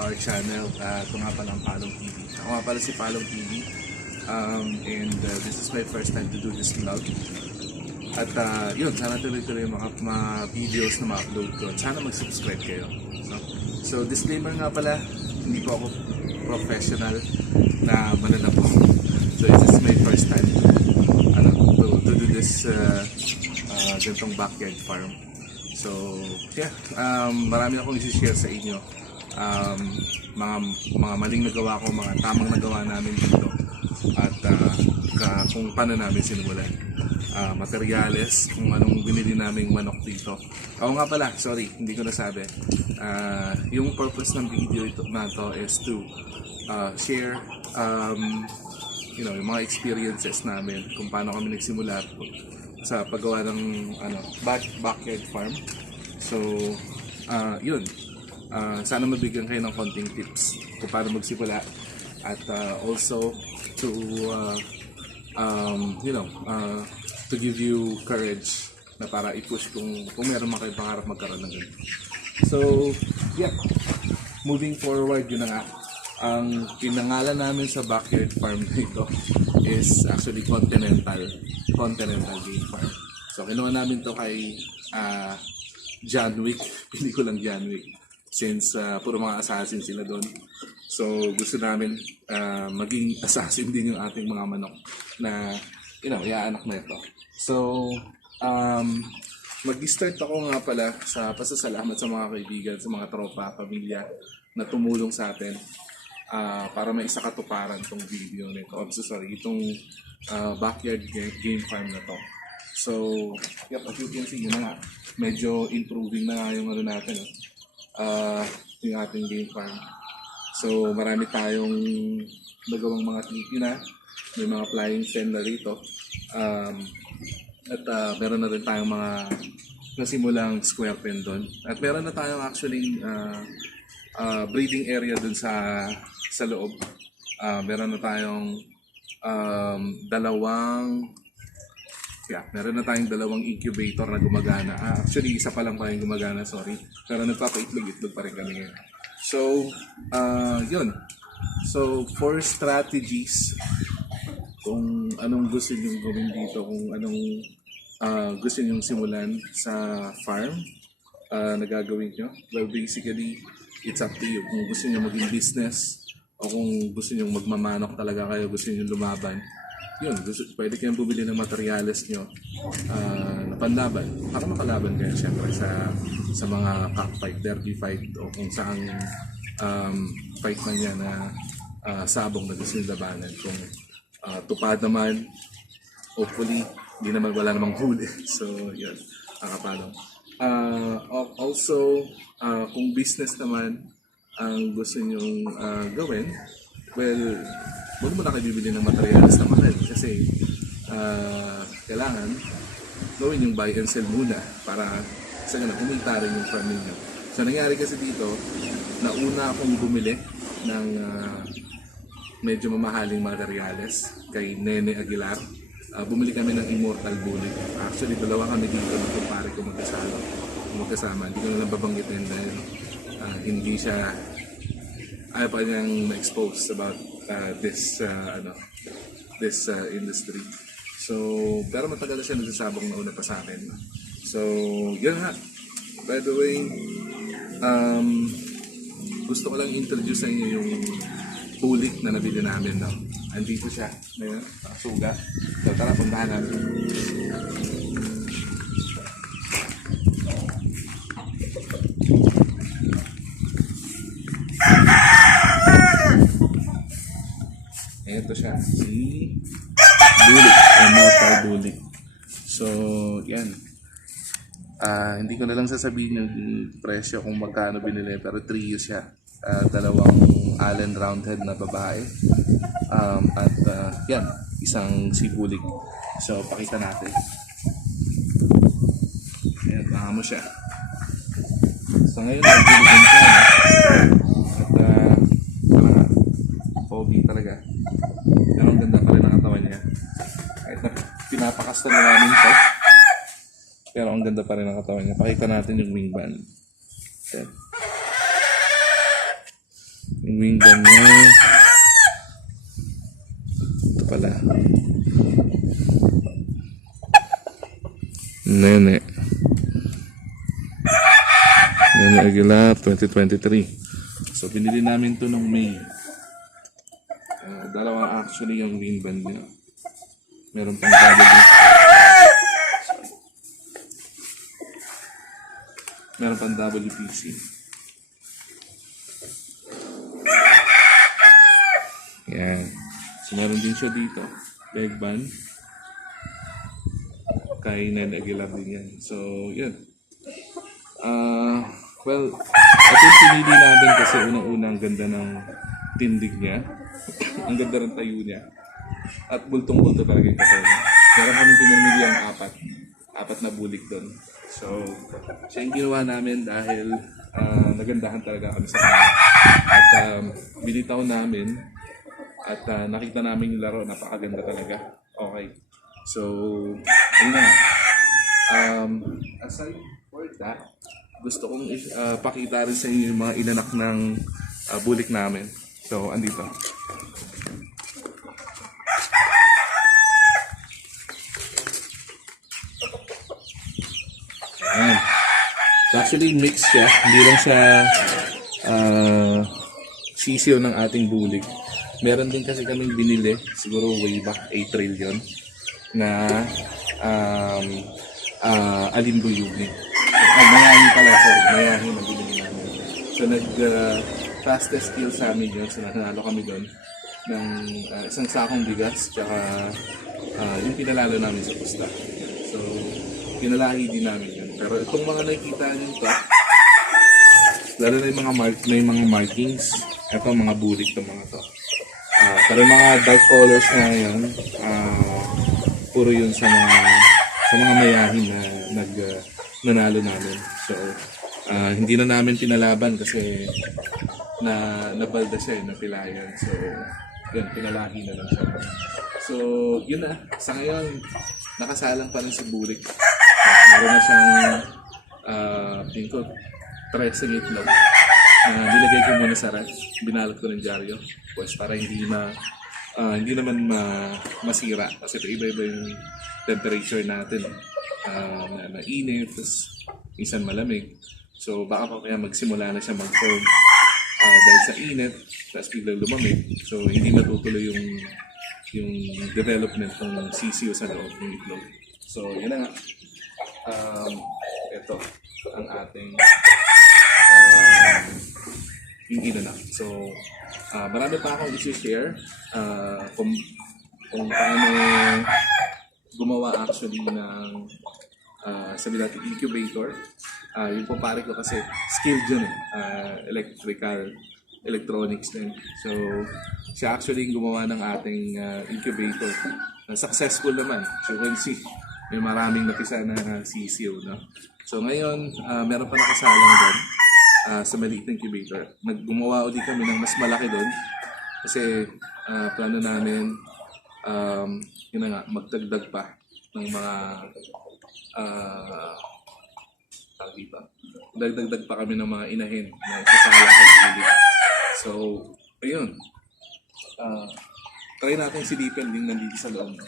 our channel. Ito nga pala ang Palong TV. Ako nga pala si Palong TV. And this is my first time to do this vlog. At yun, sana tuloy-tuloy yung mga videos na ma-upload ko. At sana mag-subscribe kayo. So disclaimer nga pala, hindi po ako professional na mananap. So this is my first time to do this ganitong backyard farm. So yeah, marami akong isi-share sa inyo. Mga maling nagawa ko, mga tamang nagawa namin dito. At kung paano namin sinimulan. Materyales, kung anong binili naming manok dito. Oo nga pala, sorry, hindi ko nasabi. Yung purpose ng video na to is to share yung mga experiences namin kung paano kami nagsimula sa paggawa ng backyard farm. So yun, sana mabigyan kayo ng konting tips kung paano magsimula at also to to give you courage na para i-push kung meron man kayo pangarap magkaroon ng ganito. So yeah, moving forward, yun na nga. Ang pinangalan namin sa backyard farm dito is actually Continental Game Farm. So kinuha namin to kay John Wick, pelikulang John Wick, since puro mga assassin sila doon. So gusto namin maging assassin din yung ating mga manok na iaanak na ito. So mag-start ako nga pala sa pasasalamat sa mga kaibigan, sa mga tropa, pamilya na tumulong sa atin para may isa katuparan itong video nito. Itong backyard game farm na to. So, yep, as you can see, yun na nga. Medyo improving na nga yung natin, yung ating game farm. So, marami tayong nagawang mga tiki na. May mga flying fen na rito. At meron na rin tayong mga nasimulang square pen doon. At meron na tayong actually breeding area dun sa loob. Meron na tayong meron na tayong dalawang incubator na gumagana. Actually, isa pa lang pa yung gumagana, sorry. Pero nagpapaitlog-itlog pa rin kami ngayon. So, yun. So, 4 strategies kung anong gusto nyo gawin dito, kung anong gusto nyo simulan sa farm na gagawin nyo. Well, basically, it's up to you. Kung gusto nyo maging business o kung gusto nyo magmamanok talaga kayo, gusto nyo lumaban, yun, pwede kayong bumili ng materyales nyo na panlaban. Para makalaban kayo siyempre sa mga cockfight, derby fight o kung saan fight man yan na sabong na gusto nyo labanan. Kung tupad naman, hopefully, wala namang huli. So, yun, nakapalong. Also, kung business naman ang gusto nyong gawin, well, huwag mo na kayo bibili ng materials na mahal kasi kailangan gawin yung buy and sell muna para sa ganun, kumita rin yung farming nyo. So, nangyari kasi dito, nauna akong bumili ng medyo mamahaling materials kay Nene Aguilar. Bumili kami ng Immortal Bullet. Actually, dalawa kami dito na kumpare ko magkasama. Hindi ko na lang babanggitin dahil hindi siya ayaw pa niyang ma-expose about this industry. So, pero matagal na siya nagsasabong na una pa sa akin. So, yun nga. By the way, gusto ko lang introduce sa inyo yung bullet na nabili namin. No? Andito siya. Ngayon, suga. So, tara, puntahan natin. Ito siya, si Bullet, Immortal Bullet. So, yan. Hindi ko na lang sasabihin yung presyo kung magkano binili, pero trio siya. Dalawang Allen Roundhead na babae. At yan, isang si Bullet. So, pakita natin. Ayan, mo siya. So, ngayon, nagbiligan siya. At pogi talaga. Pero ang ganda pa rin ang katawan niya. Kahit na pinapakasta na namin ito. Pero ang ganda pa rin ang katawan niya. Pakita natin yung wing band. Okay. Yung wing band niya. Ito pala. Nene. Nene Aguilar 2023. So binili namin to nung May. Dalawa actually yung wing band niya. Meron pang meron pang WPC. Yan. So meron din siya dito. Leg band. Kay Nene Aguilar din yan. So, yun. Well, ito yung pinili namin kasi unang-unang ganda ng tindig niya. Ang ganda rin tayo niya. At bultong-bulto talaga yung katawan niya. Meron kami pinamili ang apat na bulik doon. So, siya yung ginawa namin dahil nagandahan talaga kami sa kanya. At binitaw namin at nakita namin yung laro. Napakaganda talaga. Okay. So, ayun na. Aside for that, gusto kong pakita rin sa inyo yung mga inanak ng bulik namin. So, andito. Ayan. Actually, mix siya. Hindi lang siya sisiyo ng ating bulik. Meron din kasi kaming binili, siguro way back April yun, na alimbuyugin. Mayahin pala, sorry. Mayahin ang binili namin. So, fastest kill sa amin yun. So, nanalo kami doon ng isang sakong bigas, tsaka yung pinalalo namin sa pusta. So, pinalahi din namin yun. Pero itong mga nakikita nyo ito, lalo na yung may mga markings, ito mga bulik itong mga to. Pero mga dark colors na yun, puro yun sa mga mayahin na nanalo namin. So, hindi na namin pinalaban kasi nabalda siya, napilayan. So, yun, pinalahi na lang siya. So, yun na. Sa ngayon, nakasalang pa rin si bulik. Meron na siyang, tingin ko, 13 itlog. Nilagay ko muna sa ref. Binalot ko ng dyaryo. Pues para hindi naman masira. Kasi iba-iba yung temperature natin. Na init, tapos minsan malamig. So baka pa kaya magsimula na siya mag-form dahil sa init, tapos biglang lumamig. So hindi matutuloy yung development ng sisiyo sa loob ng itlog. So yun na nga. Ito ang ating yung inanak. So marami pa akong i-share kung paano gumawa actually ng sabi natin incubator. Yung pare ko kasi skilled yun electronics din. So siya actually gumawa ng ating incubator. Successful naman. So you can see may maraming napisa na sisiyo, no? So ngayon meron pa nakasalang doon sa maliit na incubator. Naggumawa ulit kami ng mas malaki doon kasi plano namin yun na nga, magdagdag pa ng mga dagdag pa kami ng mga inahin na sasala sa gilid. So, ayun. Try natin silipin din nandito sa loob.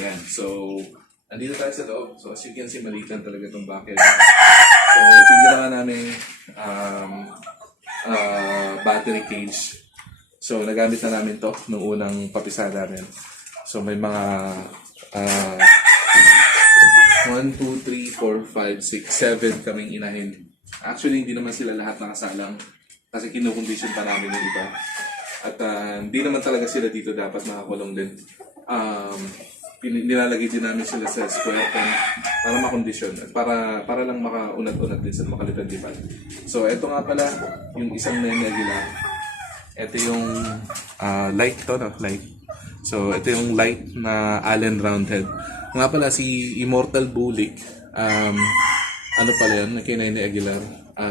Ayan. So, andito tayo sa loob. So, as you can see, maliit lang talaga itong bucket. So, tingnan namin battery cage. So, nagamit na namin to nung unang papisa namin. So, may mga 1, 2, 3, 4, 5, 6, 7 kaming inahin. Actually, hindi naman sila lahat nakasalang kasi kinukondisyon pa namin yung iba. At hindi naman talaga sila dito dapat nakakulong din. Nilalagay din namin sila sa square pen para makondisyon at para lang makaunat-unat din sa makalipad-lipad. So, ito nga pala yung isang Nene Aguilar. Ito yung light to, no? Light. So, ito yung light na Allen Roundhead. Nga pala si Immortal Bulik, ano pala yun, na kay Nene Aguilar.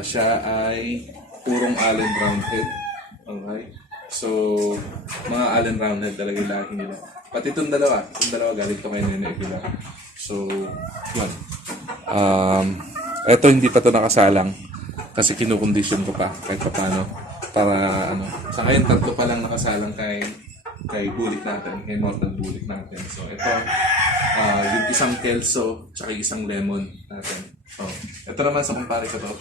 Siya ay purong Allen Roundhead. Okay? So, mga Allen Roundhead talaga yung lahi nila. Pati itong dalawa galing to kay Nene Aguilar. So, yun. Ito hindi pa to nakasalang kasi kinukondisyon ko pa kahit pa paano para ano. Sa ngayon, 3 pa lang nakasalang kay Bulik natin, kay Mortal Bulik natin. So, ito, yung isang Kelso, tsaka yung isang Lemon natin. So, ito naman sa kumpare ko to.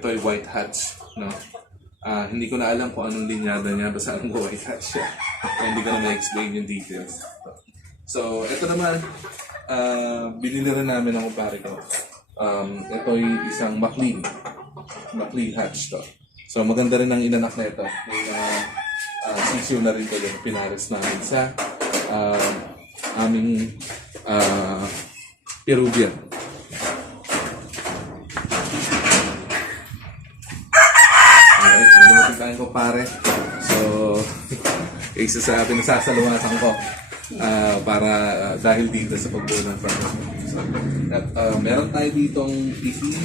Ito ay White Hats, no? Hindi ko na alam kung anong linyada niya, basta alam ko White Hats siya. Hindi ko na ma-explain yung details. So, ito naman, binili rin namin ng kumpare ko. Ito yung isang McLean Hatch to. So, maganda rin ang inanak na ito. Yung sisyo na rin ko yung pinares namin sa aming Peruvian. Alright, may dumating tayo ko pare. So, isa sa pinasasaluwasan ko para dahil dito sa pagbuo ng franchise. So, meron tayo ditong Tiffin.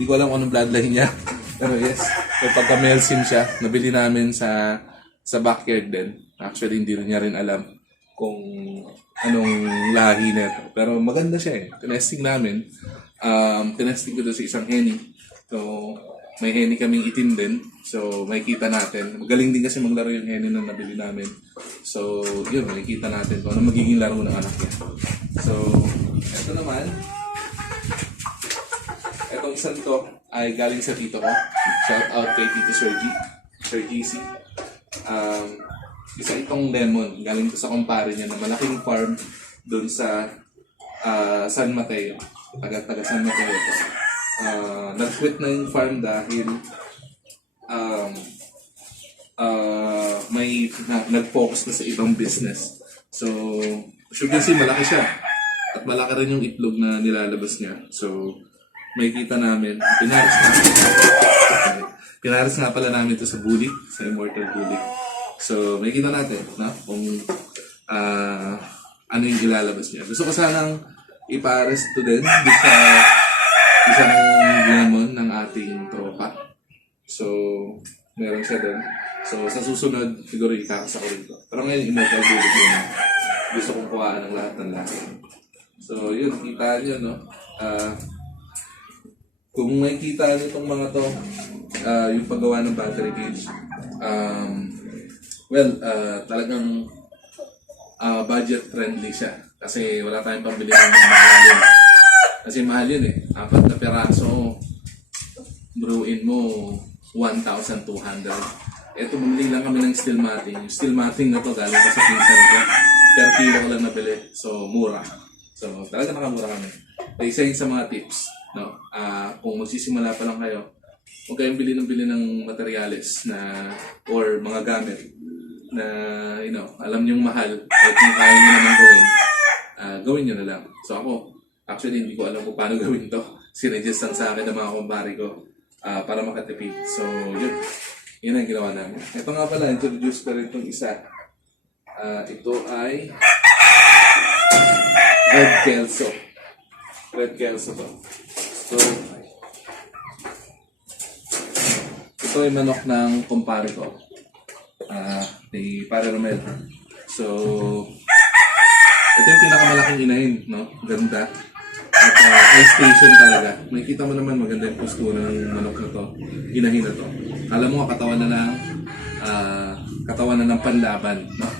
Hindi ko alam kung anong bloodline niya. Pero yes, so pagka-Melsim siya, nabili namin sa backyard din. Actually, hindi rin niya rin alam kung anong lahi nito. Pero maganda siya eh. Tinesting namin. Tinesting ko doon sa isang Henny. So, may Henny kaming itim din. So, makikita natin. Magaling din kasi maglaro yung Henny na nabili namin. So, yun, makikita natin kung ano magiging laro ng anak niya. So, ito naman. Itong isang to ay galing sa tito ko. Shout out kay Tito Sir GC. Isa itong Lemon. Galing ko sa kumpare niya na malaking farm doon sa San Mateo. Taga San Mateo ito. Nag-quit na yung farm dahil may nag-focus na sa ibang business. So, should you see, malaki siya. At malaki rin yung itlog na nilalabas niya. So, makikita namin. Pinaris nga pala namin ito sa Bulik, sa Immortal Bulik. So, makikita natin kung ano yung ilalabas niya. Gusto ko sanang ipares to din sa isang Lemon ng ating tropa. So, meron siya din. So, sa susunod, siguro ikakasa ko rin ito. Pero ngayon, Immortal Bulik yun. Gusto kong kuhaan ng lahat ng lahat. So, yun, kita nyo, no? Kung makikita nyo itong mga to, yung paggawa ng battery cage, talagang budget friendly siya. Kasi wala tayong pambili ng mahal yun. Kasi mahal yun eh. 4 na peraso, brewin mo, 1,200. Ito, bumili lang kami ng steel matting. Yung steel matting na to galing pa sa pinsan ko. Per kilo ko lang nabili. So, mura. So, talaga nakamura kami. So, isa yun sa mga tips. No? Kung magsisimula pa lang kayo, huwag kayong bili ng materyales na or mga gamit na alam niyong mahal at kung kaya niyo naman gawin niyo na lang. So ako, actually hindi ko alam kung paano gawin to. Sinuggest lang sa akin ng mga kumpare ko para makatipid. So yun ang ginawa namin. Ito nga pala, introduce ko rin itong isa. Ito ay Red Kelso. Red Kelso to. So, ito ay manok ng kumpare ko. Ni Pare Romel. So, ito yung pinakamalaking inahin, no? Ganda. At high station talaga. Makikita mo naman maganda yung postura ng manok na to. Inahin na to. Alam mo, katawan na ng panlaban, no?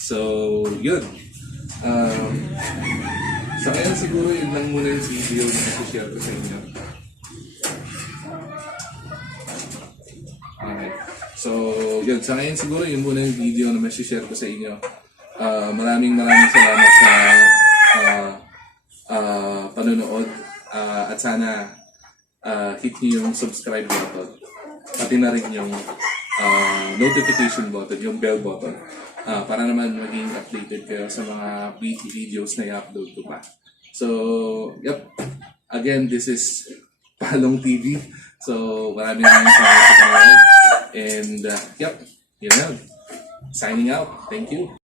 So, yun. Sa ngayon siguro yun lang muna yung video na i-share ko sa inyo. Okay. So, yun. Sa ngayon siguro yun muna yung video na i-share ko sa inyo. Maraming salamat sa panonood. At sana hit niyo yung subscribe button. Pati na rin yung notification button, yung bell button. Para naman maging updated kayo sa mga videos na i-upload ko pa. So, yep. Again, this is Palong TV. So, maraming salamat sa kanal. And, yep. Yun na. Signing out. Thank you.